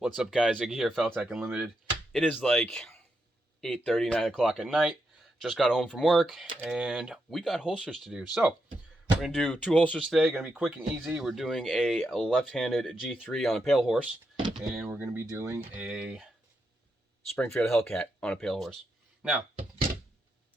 What's up, guys? Iggy here, Faltacunlimited. It is like 8:30, 9 o'clock at night. Just got home from work, and we got holsters to do. So, we're going to do 2 holsters today. Going to be quick and easy. We're doing a left-handed G3 on a palehorse, and we're going to be doing a Springfield Hellcat on a palehorse. Now,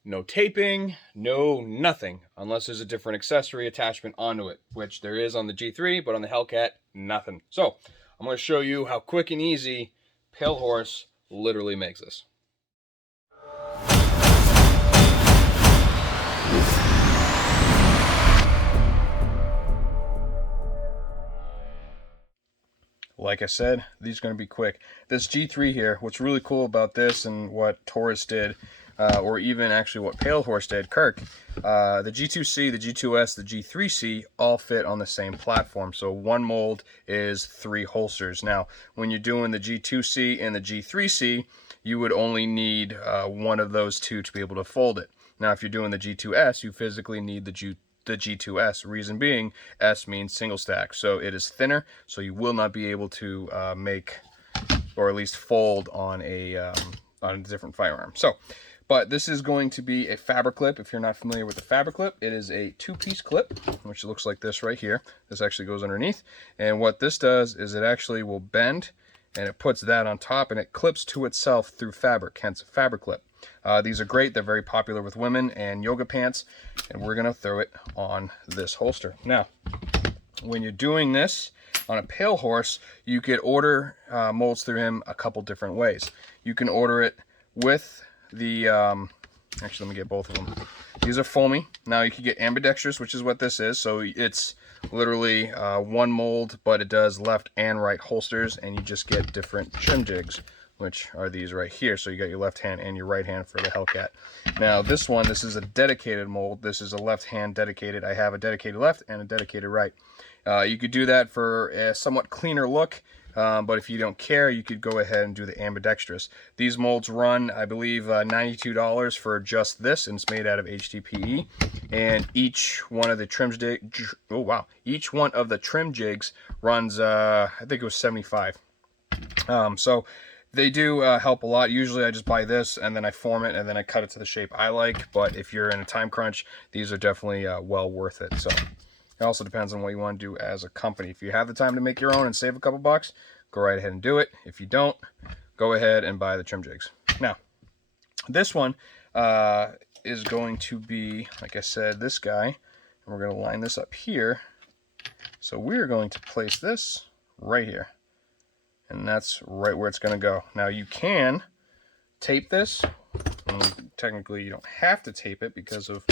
no taping, no nothing, unless there's a different accessory attachment onto it, which there is on the G3, but on the Hellcat, nothing. So, I'm going to show you how quick and easy palehorse literally makes this. Like I said, these are going to be quick. This G3 here, what's really cool about this and what Taurus did, or even actually what Palehorse did, Kirk, the G2c, the G2s, the G3c all fit on the same platform. So one mold is 3 holsters. Now, when you're doing the G2c and the G3c, you would only need one of those two to be able to fold it. Now, if you're doing the G2s, you physically need the G2s. Reason being, S means single stack, so it is thinner, so you will not be able to make, or at least fold on a different firearm. So, but this is going to be a fabric clip. If you're not familiar with the fabric clip, it is a 2-piece clip, which looks like this right here. This actually goes underneath, and what this does is it actually will bend, and it puts that on top, and it clips to itself through fabric, hence a fabric clip. These are great. They're very popular with women and yoga pants, and we're going to throw it on this holster. Now, when you're doing this on a palehorse, you could order molds through him a couple different ways. You can order it with the, actually, let me get both of them. These are foamy. Now, you can get ambidextrous, which is what this is. So it's literally one mold, but it does left and right holsters, and you just get different trim jigs, which are these right here. So you got your left hand and your right hand for the Hellcat. Now this one, this is a dedicated mold. This is a left hand dedicated. I have a dedicated left and a dedicated right. You could do that for a somewhat cleaner look, but if you don't care, you could go ahead and do the ambidextrous. These molds run, I believe, $92 for just this, and it's made out of HDPE. And each one of the each one of the trim jigs runs, I think it was $75. So they do help a lot. Usually I just buy this and then I form it and then I cut it to the shape I like. But if you're in a time crunch, these are definitely well worth it. So it also depends on what you want to do as a company. If you have the time to make your own and save a couple bucks, go right ahead and do it. If you don't, go ahead and buy the trim jigs. Now, this one is going to be, like I said, this guy. And we're going to line this up here. So we're going to place this right here. And that's right where it's going to go. Now you can tape this. And technically you don't have to tape it because of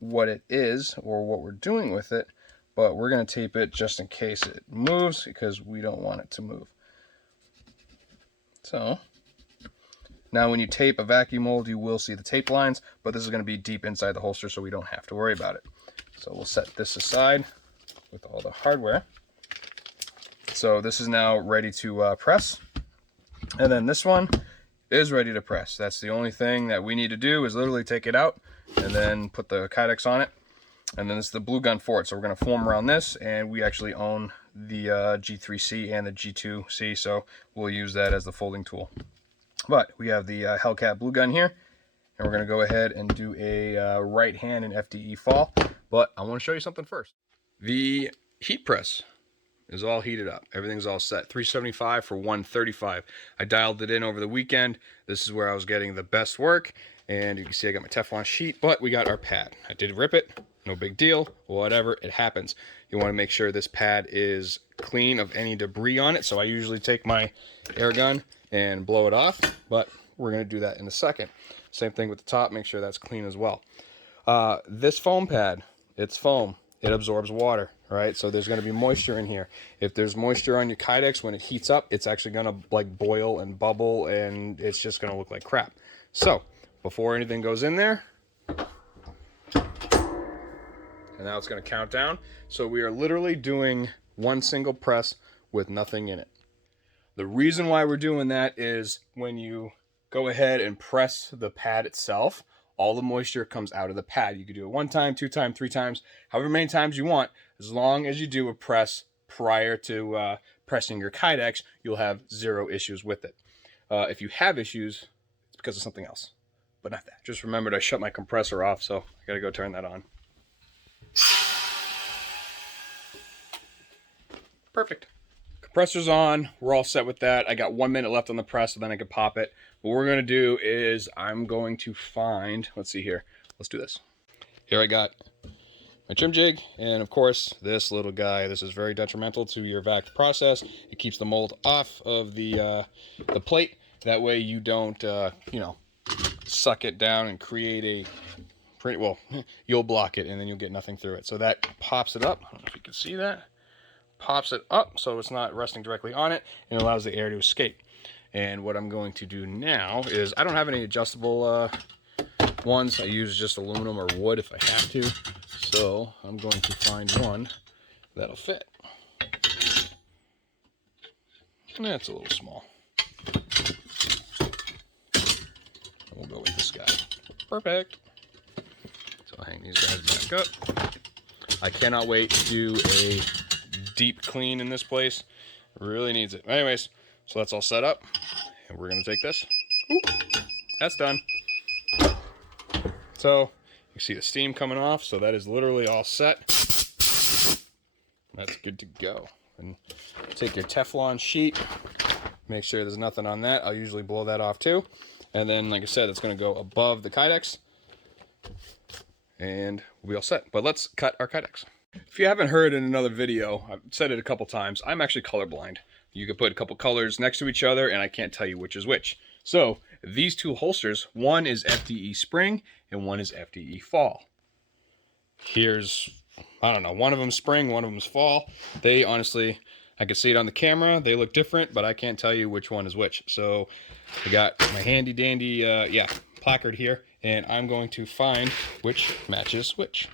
what it is or what we're doing with it. But we're going to tape it just in case it moves, because we don't want it to move. So now when you tape a vacuum mold, you will see the tape lines, but this is going to be deep inside the holster, so we don't have to worry about it. So we'll set this aside with all the hardware. So this is now ready to press, and then this one is ready to press. That's the only thing that we need to do, is literally take it out and then put the kydex on it, and then it's the blue gun for it. So we're going to form around this, and we actually own the G3c and the G2c, so we'll use that as the folding tool. But we have the Hellcat blue gun here, and we're going to go ahead and do a right hand in FDE fall. But I want to show you something first. The heat press is all heated up. Everything's all set. 375 for 135. I dialed it in over the weekend. This is where I was getting the best work. And you can see I got my Teflon sheet, but we got our pad. I did rip it. No big deal. Whatever, it happens. You want to make sure this pad is clean of any debris on it. So I usually take my air gun and blow it off, but we're going to do that in a second. Same thing with the top. Make sure that's clean as well. This foam pad, it's foam. It absorbs water, right? So there's going to be moisture in here. If there's moisture on your kydex, when it heats up, it's actually going to like boil and bubble, and it's just going to look like crap. So before anything goes in there, and now it's going to count down. So we are literally doing one single press with nothing in it. The reason why we're doing that is when you go ahead and press the pad itself, all the moisture comes out of the pad. You can do it 1 time, 2 times, 3 times, however many times you want, as long as you do a press prior to pressing your kydex, you'll have zero issues with it. If you have issues, it's because of something else, but not that. Just remembered I shut my compressor off, so I gotta go turn that on. Perfect. Compressor's on. We're all set with that. I got 1 minute left on the press, so then I can pop it. What we're going to do is I'm going to find, let's see here. Let's do this. Here I got my trim jig, and of course, this little guy. This is very detrimental to your vac process. It keeps the mold off of the plate. That way you don't, you know, suck it down and create a pretty, well, you'll block it and then you'll get nothing through it. So that pops it up. I don't know if you can see that. Pops it up so it's not resting directly on it, and allows the air to escape. And what I'm going to do now is, I don't have any adjustable ones. I use just aluminum or wood if I have to. So I'm going to find one that'll fit. That's a little small. We'll go with this guy. Perfect. So I'll hang these guys back up. I cannot wait to do a deep clean in this place. It really needs it. Anyways, so that's all set up, and we're gonna take this. Ooh, that's done. So you see the steam coming off, so that is literally all set. That's good to go. And take your Teflon sheet, make sure there's nothing on that. I'll usually blow that off too. And then, like I said, it's gonna go above the kydex, and we'll be all set. But let's cut our kydex. If you haven't heard in another video, I've said it a couple times, I'm actually colorblind. You could put a couple colors next to each other and I can't tell you which is which. So these two holsters, one is FDE spring and one is FDE fall. Here's, I don't know, one of them spring, one of them's fall. They honestly, I can see it on the camera, they look different, but I can't tell you which one is which. So I got my handy dandy, placard here, and I'm going to find which matches which.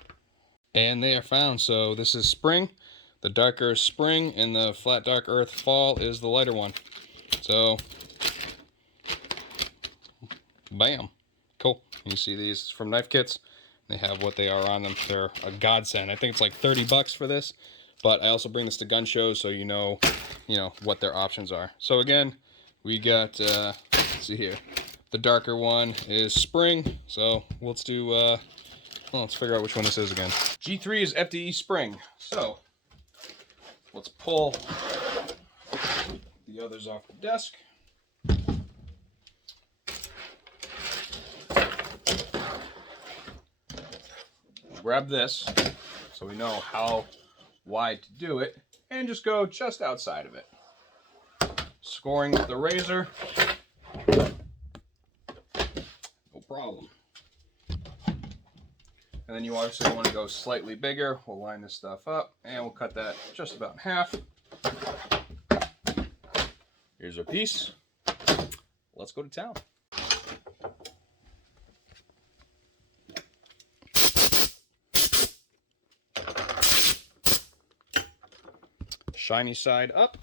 And they are found. So this is spring, the darker spring, and the flat dark earth fall is the lighter one. So bam, cool. You see these from Knife Kits, they have what they are on them. They're a godsend. I think it's like 30 bucks for this, but I also bring this to gun shows so you know what their options are. So again, we got let's see here, the darker one is spring, so let's do well, let's figure out which one this is again. G3 is FDE spring. So let's pull the others off the desk. Grab this so we know how wide to do it, and just go just outside of it. Scoring with the razor, no problem. And then you obviously want to go slightly bigger. We'll line this stuff up and we'll cut that just about in half. Here's our piece. Let's go to town. Shiny side up.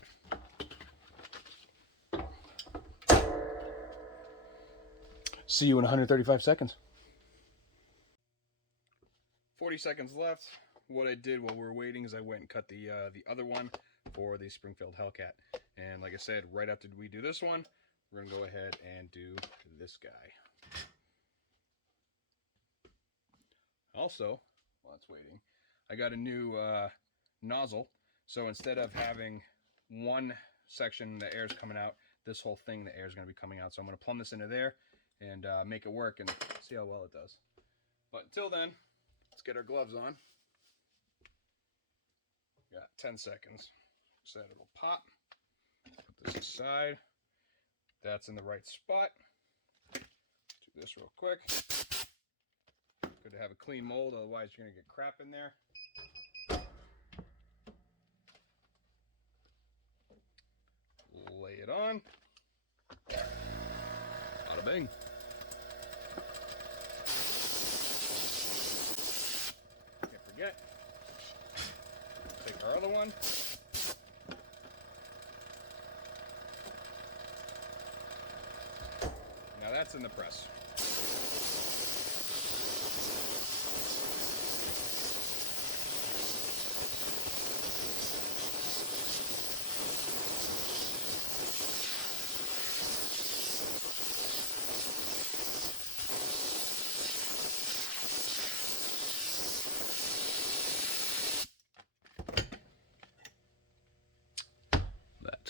See you in 135 seconds. 40 seconds left. What I did while we were waiting is I went and cut the other one for the Springfield Hellcat. And like I said, right after we do this one, we're gonna go ahead and do this guy. Also, while it's waiting, I got a new nozzle. So instead of having one section the air's coming out, this whole thing the air's gonna be coming out. So I'm gonna plumb this into there and make it work and see how well it does. But until then, let's get our gloves on. Got 10 seconds. Said it'll pop. Put this aside. That's in the right spot. Do this real quick. Good to have a clean mold, otherwise you're gonna get crap in there. Lay it on. Bada bing. Can't forget. Take our other one. Now that's in the press.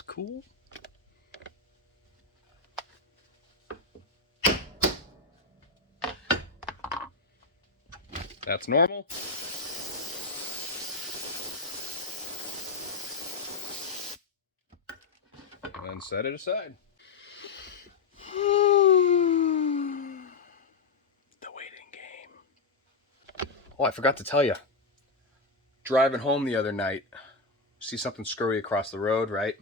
That's cool. That's normal. And then set it aside. The waiting game. Oh, I forgot to tell you. Driving home the other night, see something scurry across the road, right?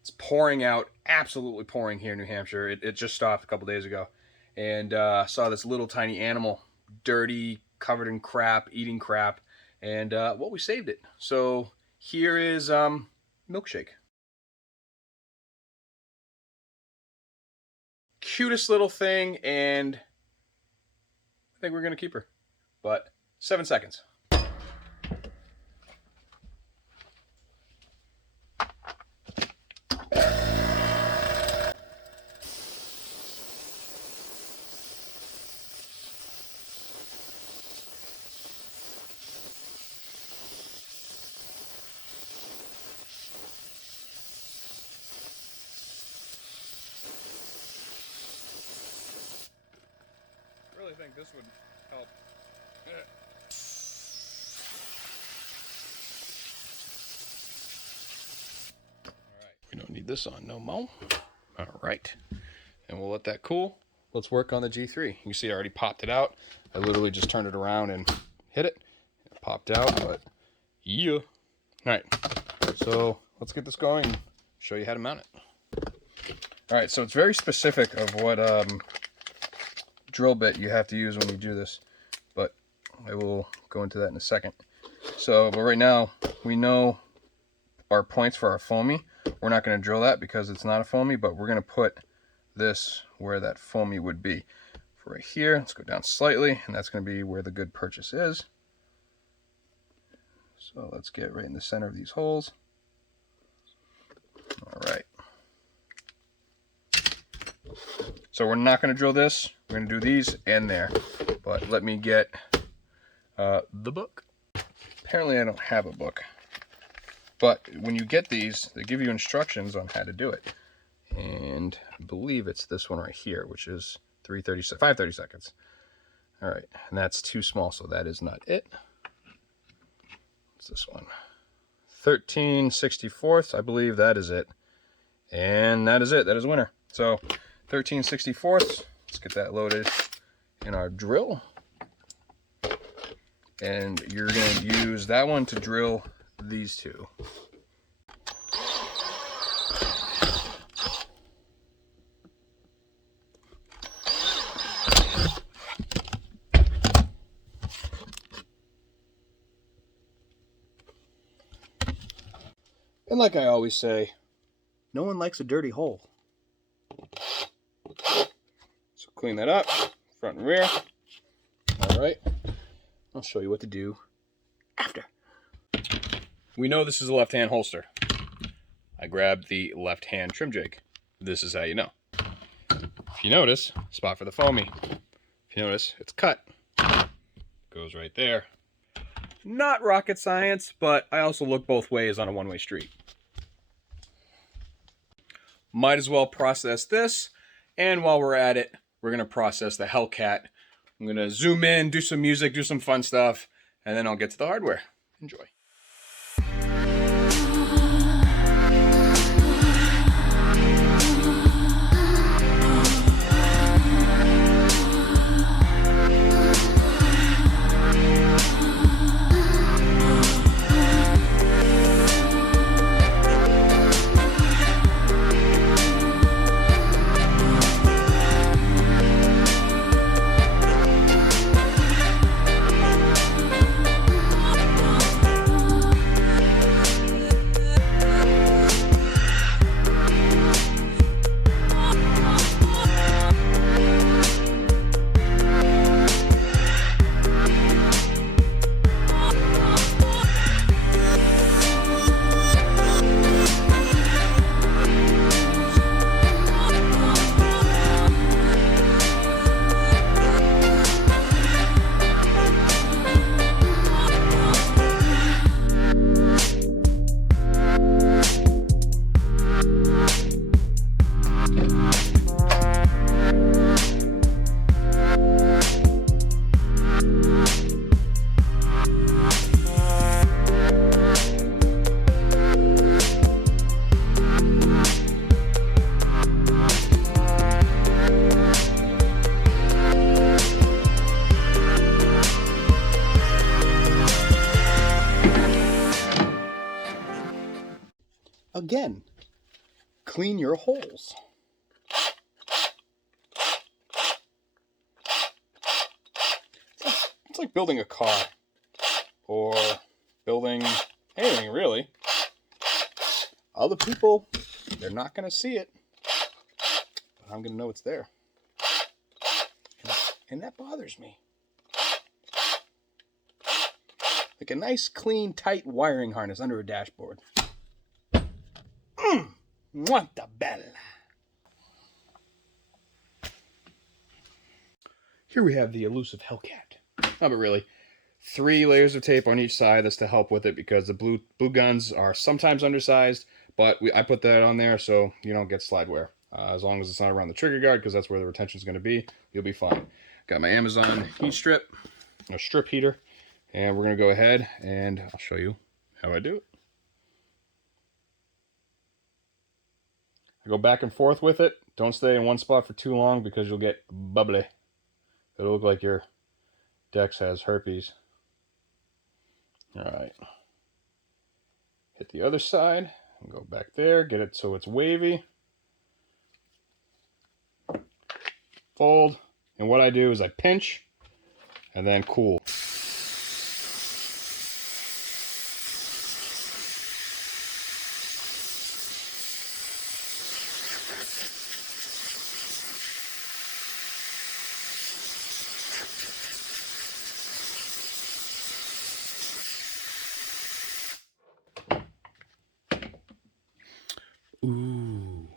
It's pouring out, absolutely pouring here in New Hampshire. It just stopped a couple days ago. And saw this little tiny animal, dirty, covered in crap, eating crap. And well, we saved it. So here is milkshake. Cutest little thing, and I think we're gonna keep her. But 7 seconds. I really think this would help. Alright, we don't need this on no more. Alright, and we'll let that cool. Let's work on the G3. You see I already popped it out. I literally just turned it around and hit it. It popped out, but yeah. Alright, so let's get this going and show you how to mount it. Alright, so it's very specific of what drill bit you have to use when you do this, but I will go into that in a second. So, but right now we know our points for our foamy. We're not going to drill that because it's not a foamy, but we're going to put this where that foamy would be. For right here, let's go down slightly, and that's going to be where the good purchase is. So let's get right in the center of these holes. All right. So we're not going to drill this. We're going to do these and there. But let me get the book. Apparently I don't have a book. But when you get these, they give you instructions on how to do it. And I believe it's this one right here, which is 530 seconds. All right, and that's too small, so that is not it. What's this one? 13/64, I believe that is it. And that is it. That is winner. So 13/64. Let's get that loaded in our drill. And you're going to use that one to drill these two. And like I always say, no one likes a dirty hole. So clean that up, front and rear. All right, I'll show you what to do after. We know this is a left-hand holster. I grabbed the left-hand trim jig. This is how you know. If you notice, spot for the foamy. If you notice, it's cut. Goes right there. Not rocket science, but I also look both ways on a one-way street. Might as well process this, and while we're at it, we're going to process the Hellcat. I'm going to zoom in, do some music, do some fun stuff, and then I'll get to the hardware. Enjoy. again, clean your holes. It's like building a car or building anything, really. Other people, they're not going to see it, but I'm going to know it's there. And that bothers me. Like a nice, clean, tight wiring harness under a dashboard. Molto bella. Here we have the elusive Hellcat. No, but really, 3 layers of tape on each side. That's to help with it because the blue guns are sometimes undersized, but I put that on there so you don't get slide wear. As long as it's not around the trigger guard, because that's where the retention is going to be, you'll be fine. Got my Amazon heat strip, a strip heater, and we're going to go ahead and I'll show you how I do it. I go back and forth with it. Don't stay in one spot for too long because you'll get bubbly. It'll look like your Dex has herpes. Alright. Hit the other side and go back there. Get it so it's wavy. Fold. And what I do is I pinch and then cool. Ooh.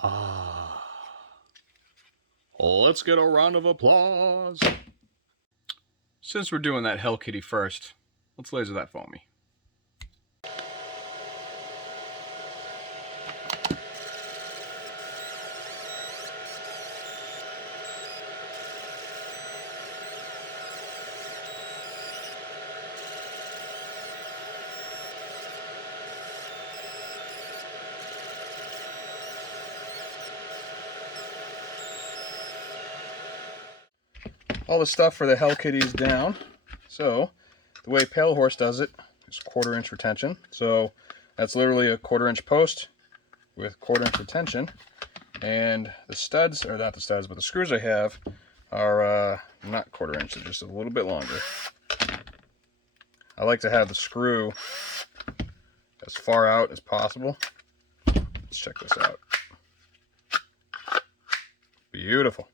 Ah. Let's get a round of applause. Since we're doing that Hell Kitty first, let's laser that foamy. All the stuff for the Hell Kitty is down. So the way Palehorse does it is 1/4 inch retention. So that's literally a 1/4 inch post with 1/4 inch retention. And the studs, or not the studs, but the screws I have are not 1/4 inch, they're just a little bit longer. I like to have the screw as far out as possible. Let's check this out. Beautiful.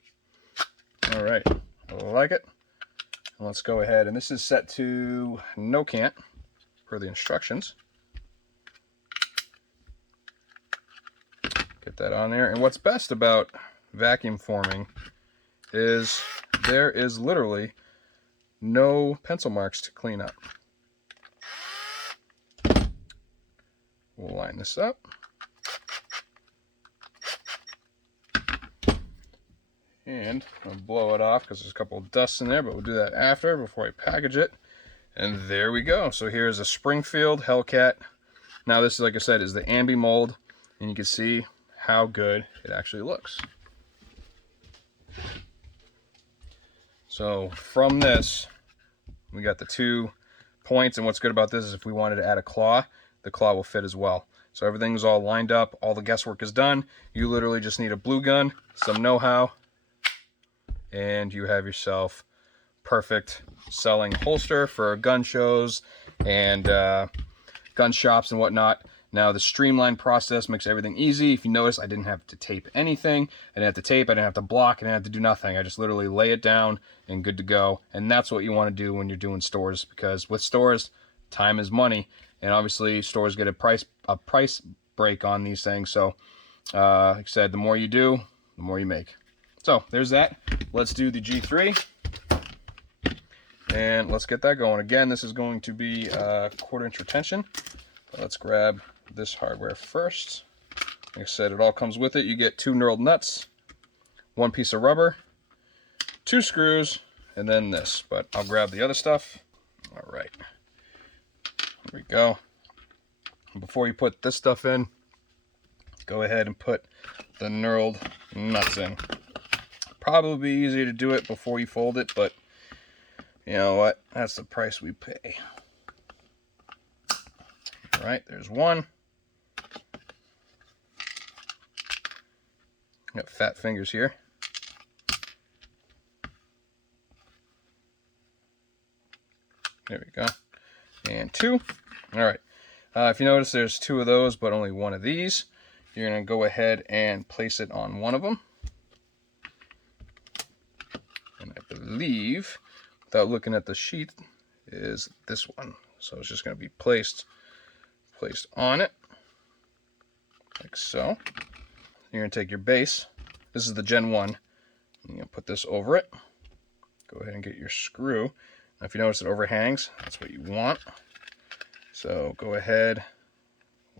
All right. I like it. And let's go ahead, and this is set to no cant per the instructions. Get that on there. And what's best about vacuum forming is there is literally no pencil marks to clean up. We'll line this up. And I'll blow it off because there's a couple of dusts in there, but we'll do that after, before I package it. And there we go. So here's a Springfield Hellcat. Now this, like I said, is the ambi mold, and you can see how good it actually looks. So from this, we got the 2 points, and what's good about this is if we wanted to add a claw, the claw will fit as well. So everything's all lined up, all the guesswork is done. You literally just need a blue gun, some know-how, and you have yourself perfect selling holster for gun shows and gun shops and whatnot. Now the streamlined process makes everything easy. If you notice, I didn't have to tape anything. I didn't have to tape, I didn't have to block, I didn't have to do nothing. I just literally lay it down and good to go. And that's what you want to do when you're doing stores, because with stores, time is money. And obviously stores get a price break on these things. So like I said, the more you do, the more you make. So there's that. Let's do the G3 and let's get that going. Again, this is going to be 1/4 inch retention. But let's grab this hardware first. Like I said, it all comes with it. You get 2 knurled nuts, 1 piece of rubber, 2 screws, and then this. But I'll grab the other stuff. All right, here we go. Before you put this stuff in, go ahead and put the knurled nuts in. Probably be easier to do it before you fold it, but you know what? That's the price we pay. All right, there's 1. Got fat fingers here. There we go. And 2. All right. If you notice, there's 2 of those, but only 1 of these. You're going to go ahead and place it on one of them. And I believe, without looking at the sheet, is this one. So it's just going to be placed on it, like so. You're going to take your base. This is the Gen 1. You're going to put this over it. Go ahead and get your screw. Now, if you notice it overhangs, that's what you want. So go ahead,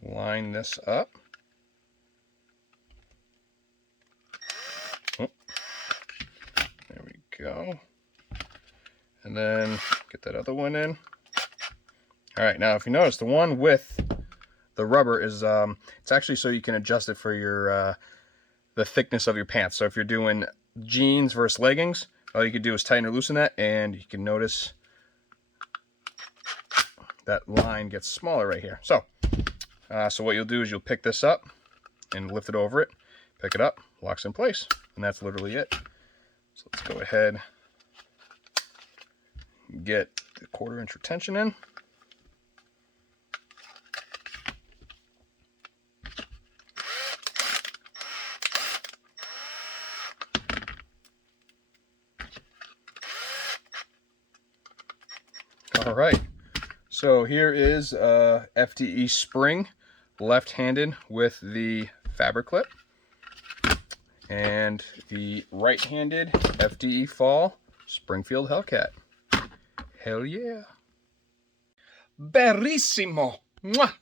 line this up. Oh, there we go. And then get that other one in. All right, now if you notice, the one with the rubber is, it's actually so you can adjust it for your the thickness of your pants. So if you're doing jeans versus leggings, all you can do is tighten or loosen that, and you can notice that line gets smaller right here. So what you'll do is you'll pick this up and lift it over it, pick it up, locks in place, and that's literally it. So let's go ahead and get the 1/4 inch retention in. All right. So here is a FTE spring, left-handed with the fabric clip, and the right-handed FTE fall Springfield Hellcat. Hell yeah. Bellissimo! Mwah!